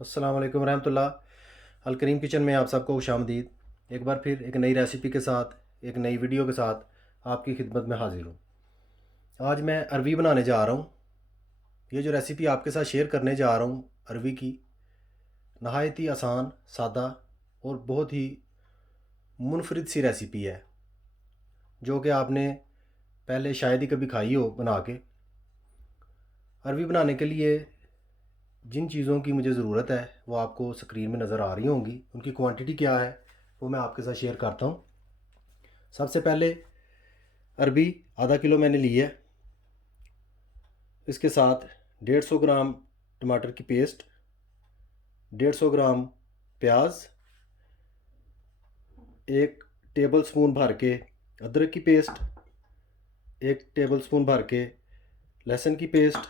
अस्सलाम वालेकुम रहमतुल्लाह। अलकरीम किचन में आप सबको खुशामदीद। एक बार फिर एक नई रेसिपी के साथ, एक नई वीडियो के साथ आपकी खिदमत में हाजिर हूँ। आज मैं अरवी बनाने जा रहा हूँ। ये जो रेसिपी आपके साथ शेयर करने जा रहा हूँ अरवी की, नहायत ही आसान, सादा और बहुत ही मुनफरिद सी रेसिपी है, जो कि आपने पहले शायद ही कभी खाई हो बना के। अरवी बनाने के लिए जिन चीज़ों की मुझे ज़रूरत है वो आपको स्क्रीन में नज़र आ रही होंगी। उनकी क्वांटिटी क्या है वो मैं आपके साथ शेयर करता हूँ। सबसे पहले अरबी आधा किलो मैंने ली है। इसके साथ 150 ग्राम टमाटर की पेस्ट, 150 ग्राम प्याज, 1 टेबल स्पून भर के अदरक की पेस्ट, 1 टेबल स्पून भर के लहसुन की पेस्ट,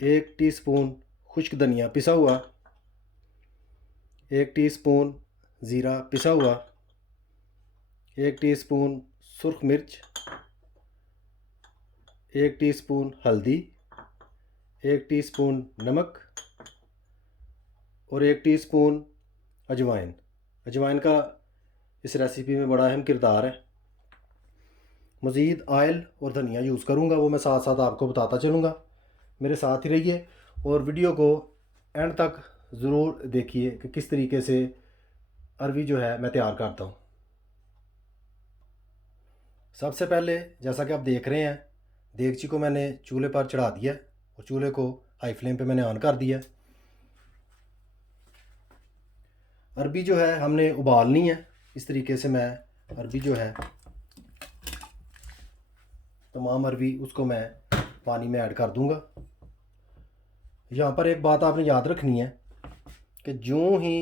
1 टीस्पून खुश्क धनिया पिसा हुआ, 1 टीस्पून ज़ीरा पिसा हुआ, 1 टीस्पून सुर्ख मिर्च, 1 टीस्पून हल्दी, 1 टीस्पून नमक और 1 टीस्पून अजवाइन। अजवाइन का इस रेसिपी में बड़ा अहम किरदार है। मज़ीद आयल और धनिया यूज़ करूँगा, वो मैं साथ साथ आपको बताता चलूँगा। मेरे साथ ही रहिए और वीडियो को एंड तक ज़रूर देखिए कि किस तरीके से अरवी जो है मैं तैयार करता हूँ। सबसे पहले जैसा कि आप देख रहे हैं, देगची को मैंने चूल्हे पर चढ़ा दिया और चूल्हे को हाई फ्लेम पे मैंने ऑन कर दिया। अरबी जो है हमने उबालनी है। इस तरीके से मैं अरबी जो है, तमाम अरबी उसको मैं पानी में ऐड कर दूंगा। यहाँ पर एक बात आपने याद रखनी है कि जो ही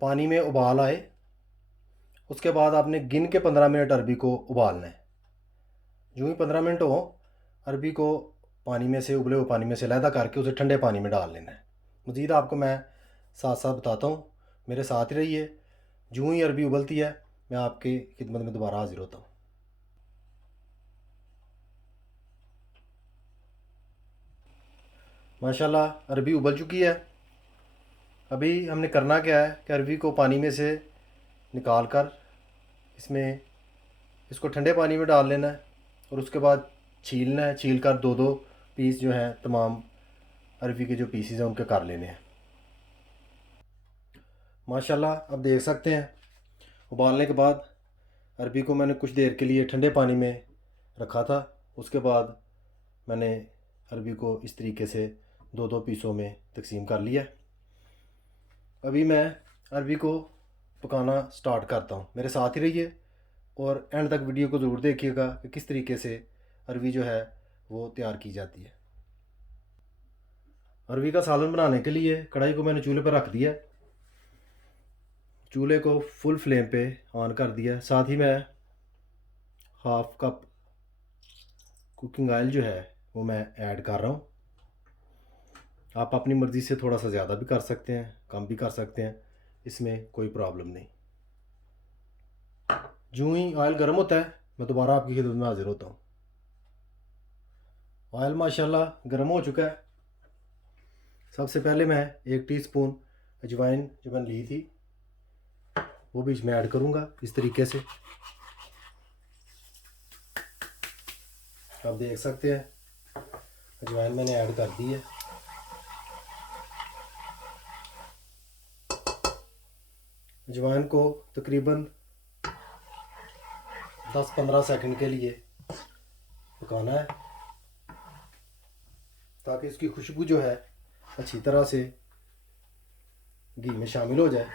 पानी में उबाल आए उसके बाद आपने गिन के 15 मिनट अरबी को उबालना है। जो ही 15 मिनट हो, अरबी को पानी में से, उबले हुए पानी में से अलहदा करके उसे ठंडे पानी में डाल लेना है। मज़ीद आपको मैं साथ साथ बताता हूँ, मेरे साथ ही रहिए। जो ही अरबी उबलती है मैं आपकी खिदमत में दोबारा हाजिर होता हूँ। माशाल्लाह अरबी उबल चुकी है। अभी हमने करना क्या है कि अरबी को पानी में से निकाल कर इसको ठंडे पानी में डाल लेना है और उसके बाद छीलना है। छील कर दो दो पीस जो हैं, तमाम अरबी के जो पीसीज हैं उनके कर लेने हैं। माशाल्लाह अब देख सकते हैं उबालने के बाद अरबी को मैंने कुछ देर के लिए ठंडे पानी में रखा था। उसके बाद मैंने अरबी को इस तरीके से दो दो पीसों में तकसीम कर लिया। अभी मैं अरबी को पकाना स्टार्ट करता हूँ। मेरे साथ ही रहिए और एंड तक वीडियो को ज़रूर देखिएगा कि किस तरीके से अरबी जो है वो तैयार की जाती है। अरबी का सालन बनाने के लिए कढ़ाई को मैंने चूल्हे पर रख दिया। चूल्हे को फुल फ्लेम पे ऑन कर दिया। साथ ही मैं हाफ कप कुकिंग ऑयल जो है वो मैं ऐड कर रहा हूँ। आप अपनी मर्ज़ी से थोड़ा सा ज़्यादा भी कर सकते हैं, कम भी कर सकते हैं, इसमें कोई प्रॉब्लम नहीं। जो ही ऑयल गर्म होता है मैं दोबारा आपकी खिदमत में हाजिर होता हूँ। ऑयल माशाल्लाह गर्म हो चुका है। सबसे पहले मैं 1 टीस्पून अजवाइन जो मैंने ली थी वो भी इसमें ऐड करूँगा इस तरीके से। आप देख सकते हैं अजवाइन मैंने ऐड कर दी है। अजवाइन को तकरीबन 10-15 सेकंड के लिए पकाना है ताकि इसकी खुशबू जो है अच्छी तरह से घी में शामिल हो जाए।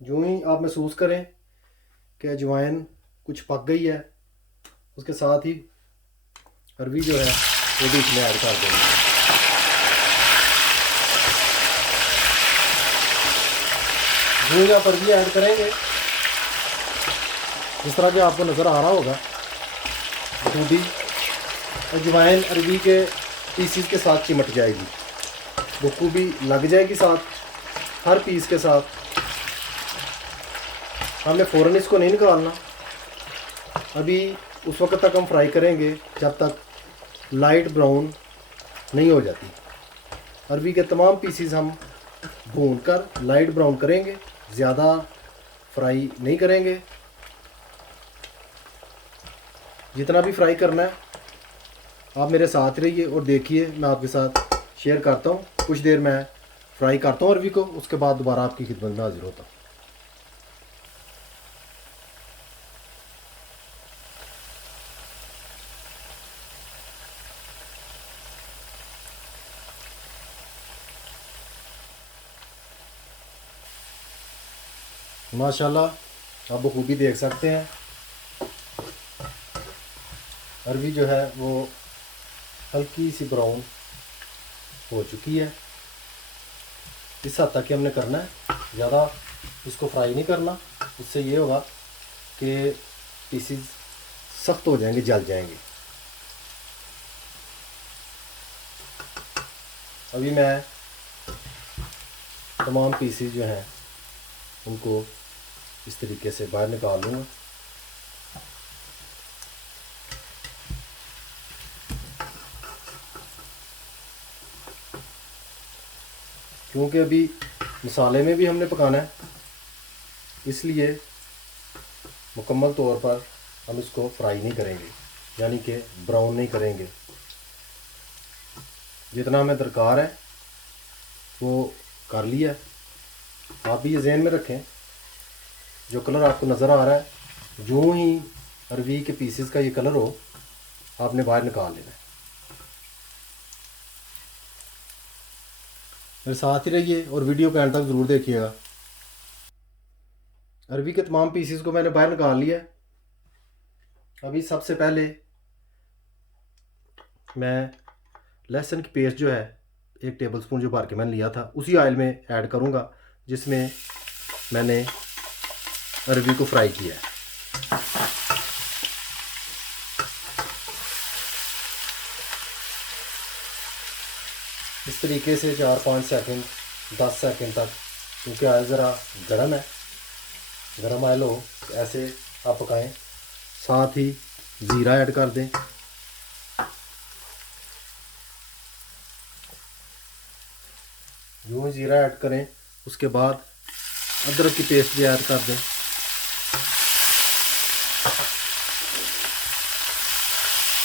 जो ही आप महसूस करें कि अजवाइन कुछ पक गई है, उसके साथ ही अरबी जो है वो भी इसमें ऐड कर देंगे। जो ही आप अरबी ऐड करेंगे, जिस तरह कि आपको नज़र आ रहा होगा, दूधी अजवाइन अरबी के पीसीस के साथ चिमट जाएगी, बुक्कू भी लग जाएगी साथ हर पीस के साथ। हमने फ़ौरन इसको नहीं निकालना। अभी उस वक्त तक हम फ्राई करेंगे जब तक लाइट ब्राउन नहीं हो जाती। अरवी के तमाम पीसीज हम भून कर लाइट ब्राउन करेंगे, ज़्यादा फ्राई नहीं करेंगे। जितना भी फ्राई करना है आप मेरे साथ रहिए और देखिए, मैं आपके साथ शेयर करता हूँ। कुछ देर मैं फ्राई करता हूँ अरवी को, उसके बाद दोबारा आपकी खिदमत में हाजिर होता हूँ। माशाल्लाह आप बखूबी देख सकते हैं अरवी जो है वो हल्की सी ब्राउन हो चुकी है। इस हद तक ही हमने करना है, ज़्यादा इसको फ्राई नहीं करना। उससे ये होगा कि पीसीज सख्त हो जाएंगे, जल जाएंगे। अभी मैं तमाम पीसीज जो हैं उनको इस तरीके से बाहर निकाल लूँगा। क्योंकि अभी मसाले में भी हमने पकाना है, इसलिए मुकम्मल तौर पर हम इसको फ्राई नहीं करेंगे, यानी कि ब्राउन नहीं करेंगे। जितना हमें दरकार है वो कर लिया। आप भी ये ज़हन में रखें, जो कलर आपको नज़र आ रहा है, जो ही अरवी के पीसेस का ये कलर हो आपने बाहर निकाल लेना है। मेरे साथ ही रहिए और वीडियो के एंड तक ज़रूर देखिएगा। अरवी के तमाम पीसेस को मैंने बाहर निकाल लिया। अभी सबसे पहले मैं लहसुन की पेस्ट जो है 1 टेबलस्पून जो भर के मैंने लिया था उसी ऑयल में ऐड करूँगा जिसमें मैंने अरवी को फ्राई किया है। इस तरीके से 4-5 सेकंड 10 सेकंड तक, क्योंकि ऑयल ज़रा गर्म है, गर्म ऑयल हो ऐसे आप पकाएं। साथ ही ज़ीरा ऐड कर दें। यूँ ज़ीरा ऐड करें, उसके बाद अदरक की पेस्ट भी ऐड कर दें।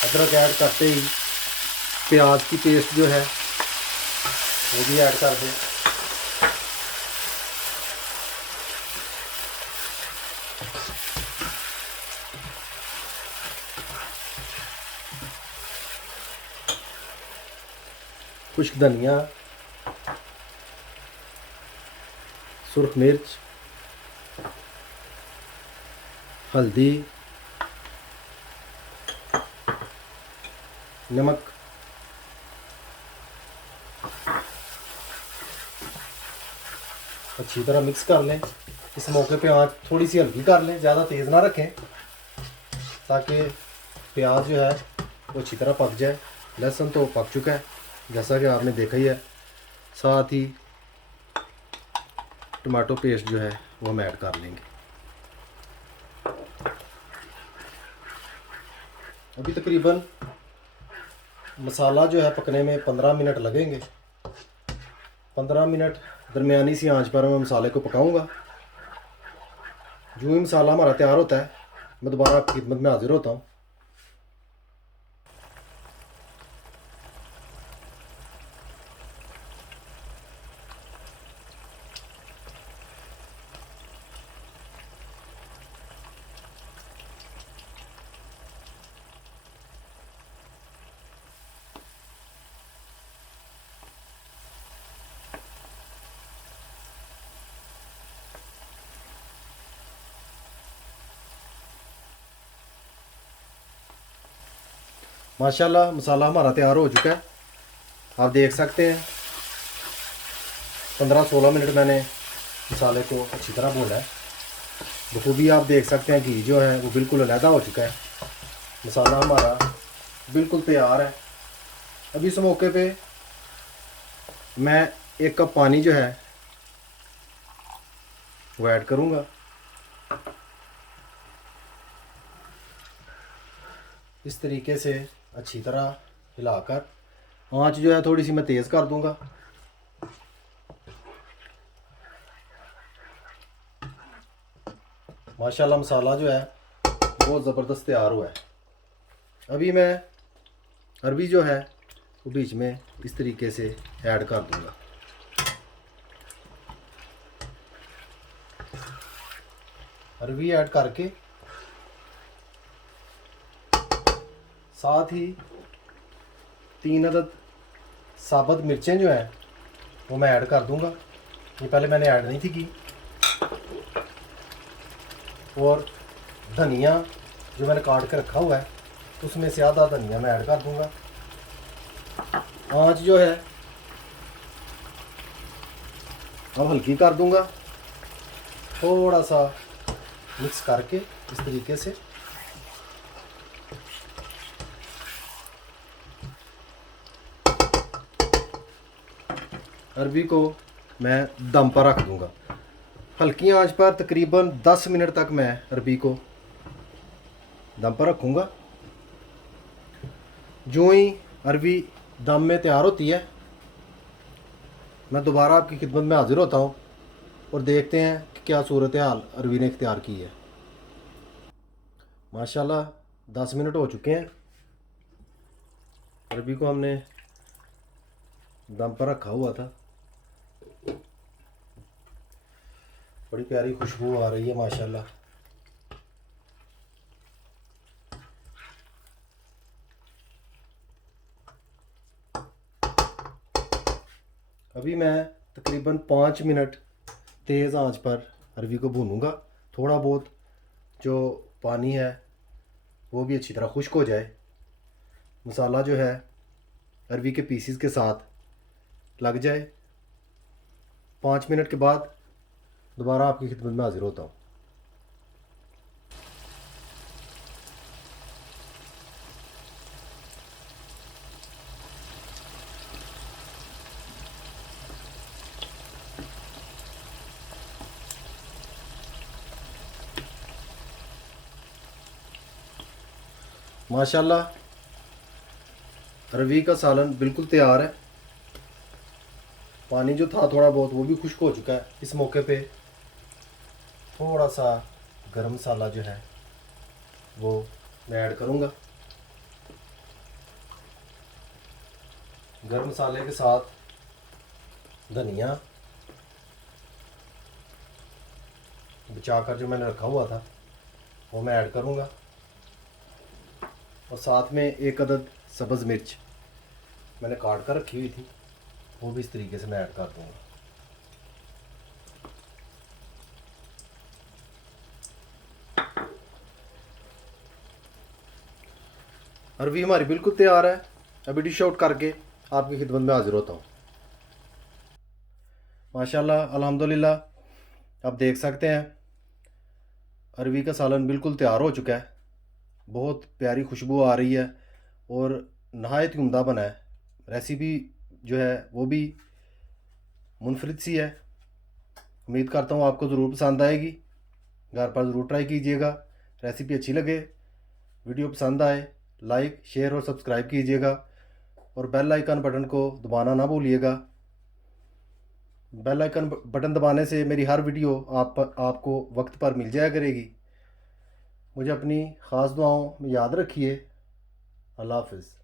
अदरक ऐड करते ही प्याज की पेस्ट जो है वो भी ऐड कर दें। खुश्क धनिया, सुर्ख मिर्च, हल्दी, नमक, अच्छी तरह मिक्स कर लें। इस मौके पे आँच थोड़ी सी हल्की कर लें, ज़्यादा तेज़ ना रखें, ताकि प्याज जो है वो अच्छी तरह पक जाए। लहसुन तो पक चुका है जैसा कि आपने देखा ही है। साथ ही टमाटो पेस्ट जो है वो हम ऐड कर लेंगे। अभी तकरीबन मसाला जो है पकने में 15 मिनट लगेंगे। 15 मिनट दरमियानी सी आंच पर मैं मसाले को पकाऊंगा। जो ही मसाला हमारा तैयार होता है मैं दोबारा आपकी खिदमत में हाजिर होता हूँ। माशाल्लाह मसाला हमारा तैयार हो चुका है, आप देख सकते हैं। 15-16 मिनट मैंने मसाले को अच्छी तरह भूना है। बखूबी आप देख सकते हैं घी जो है वो बिल्कुल अलहदा हो चुका है। मसाला हमारा बिल्कुल तैयार है। अभी इस मौके पे मैं 1 कप पानी जो है वो ऐड करूँगा। इस तरीके से अच्छी तरह हिलाकर, आंच जो है थोड़ी सी मैं तेज़ कर दूंगा। माशाल्लाह मसाला जो है बहुत ज़बरदस्त तैयार हुआ है। अभी मैं अरबी जो है वो बीच में इस तरीके से ऐड कर दूंगा। अरबी ऐड करके साथ ही 3 अदद साबुत मिर्चें जो हैं वो मैं ऐड कर दूंगा। ये पहले मैंने ऐड नहीं थी की। और धनिया जो मैंने काट के रखा हुआ है उसमें से आधा धनिया मैं ऐड कर दूंगा। आंच जो है अब हल्की कर दूंगा, थोड़ा सा मिक्स करके इस तरीके से। अरबी को मैं दम पर रख दूंगा। हल्की आंच पर तकरीबन 10 मिनट तक मैं अरबी को दम पर रखूँगा। जो ही अरबी दम में तैयार होती है मैं दोबारा आपकी खिदमत में हाज़िर होता हूँ और देखते हैं कि क्या सूरत हाल अरबी ने इख्तियार की है। माशाल्लाह 10 मिनट हो चुके हैं। अरबी को हमने दम पर रखा हुआ था। बड़ी प्यारी खुशबू आ रही है माशाल्लाह। अभी मैं तकरीबन 5 मिनट तेज़ आंच पर अरबी को भूनूंगा। थोड़ा बहुत जो पानी है वो भी अच्छी तरह खुश्क हो जाए, मसाला जो है अरबी के पीसीस के साथ लग जाए। 5 मिनट के बाद दोबारा आपकी खिदमत में हाज़िर होता हूँ। माशाल्लाह अरबी का सालन बिल्कुल तैयार है। पानी जो था थोड़ा बहुत वो भी खुश्क हो चुका है। इस मौके पे थोड़ा सा गरम मसाला जो है वो मैं ऐड करूँगा। गरम मसाले के साथ धनिया बचाकर जो मैंने रखा हुआ था वो मैं ऐड करूँगा और साथ में 1 अदद सब्ज़ मिर्च मैंने काट कर रखी हुई थी वो भी इस तरीके से मैं ऐड कर दूँगा। अरबी हमारी बिल्कुल तैयार है। अभी डिश आउट करके आपकी खिदमत में हाज़िर होता हूँ। माशाल्लाह अल्हम्दुलिल्लाह आप देख सकते हैं अरबी का सालन बिल्कुल तैयार हो चुका है। बहुत प्यारी खुशबू आ रही है और नहायत ही उम्दा बना है। रेसिपी जो है वो भी मुनफरिद सी है। उम्मीद करता हूँ आपको ज़रूर पसंद आएगी। घर पर ज़रूर ट्राई कीजिएगा। रेसिपी अच्छी लगे, वीडियो पसंद आए, लाइक शेयर और सब्सक्राइब कीजिएगा और बेल आइकन बटन को दबाना ना भूलिएगा। बेल आइकन बटन दबाने से मेरी हर वीडियो आपको वक्त पर मिल जाया करेगी। मुझे अपनी ख़ास दुआओं में याद रखिए। अल्लाह हाफ़िज़।